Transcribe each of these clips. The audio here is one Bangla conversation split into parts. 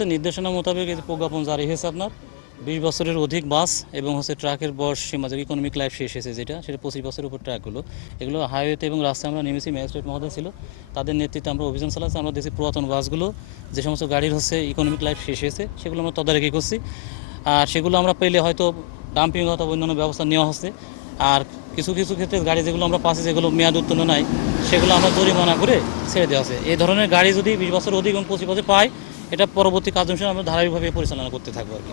হচ্ছে নির্দেশনা মোতাবেক এই প্রজ্ঞাপন জারি হয়েছে আপনার। বিশ বছরের অধিক বাস এবং হচ্ছে ট্রাকের বয়স সীমা, যে ইকোনমিক লাইফ শেষ হয়েছে যেটা, সেটা পঁচিশ বছরের উপর ট্রাকগুলো। এগুলো হাইওয়েতে এবং রাস্তায় আমরা নেমেছি, ম্যাজিস্ট্রেট মহোদয় ছিল। তাদের নেতৃত্বে আমরা অভিযান চালাচ্ছি, আমরা দেখছি পুরাতন বাসগুলো, যে সমস্ত গাড়ির হচ্ছে ইকোনমিক লাইফ শেষ হয়েছে, সেগুলো আমরা তদারকি করছি। আর সেগুলো আমরা পেলে হয়তো ডাম্পিং অথবা অন্যান্য ব্যবস্থা নেওয়া হচ্ছে। আর কিছু কিছু ক্ষেত্রে গাড়ি যেগুলো আমরা পাচ্ছি, যেগুলো মেয়াদ উত্তীর্ণ নাই, সেগুলো আমরা জরিমানা করে ছেড়ে দেওয়া আছে এই ধরনের গাড়ি যদি বিশ বছর অধিক এবং পঁচিশ বছর পাই এটা পরবর্তী কার্যক্রম আমরা ধারাবাহিকভাবে পরিচালনা করতে থাকব আর কি।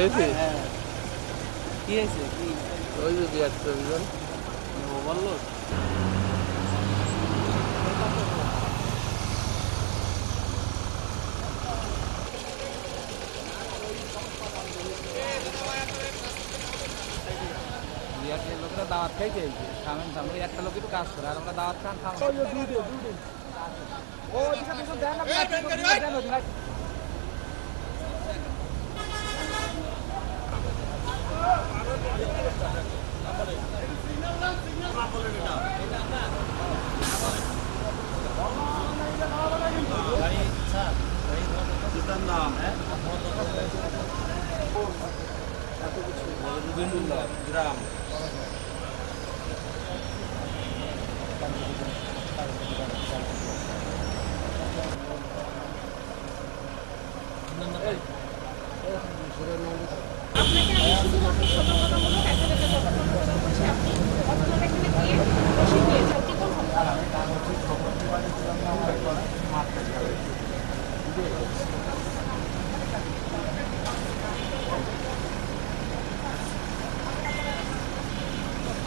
আছে কি হয়েছে? কি? ওই যে বিয়ার লোকেরা দাওয়াত খাইতে সামনে একটা লোক একটু কাজ করে আর আমরা দাওয়াত খান Abdullah Gram. Nomor eh.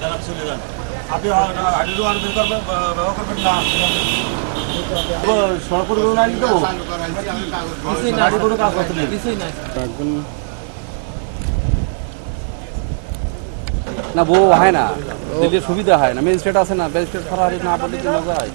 যারা চলে যান। আপনি করবেন ব্যবহার করবেন না। না, বউ হয় না। সুবিধা হয় না। মেজিস্ট্রেট আছে না ম্যাজিস্ট্রেট ছাড়া না বললে যায়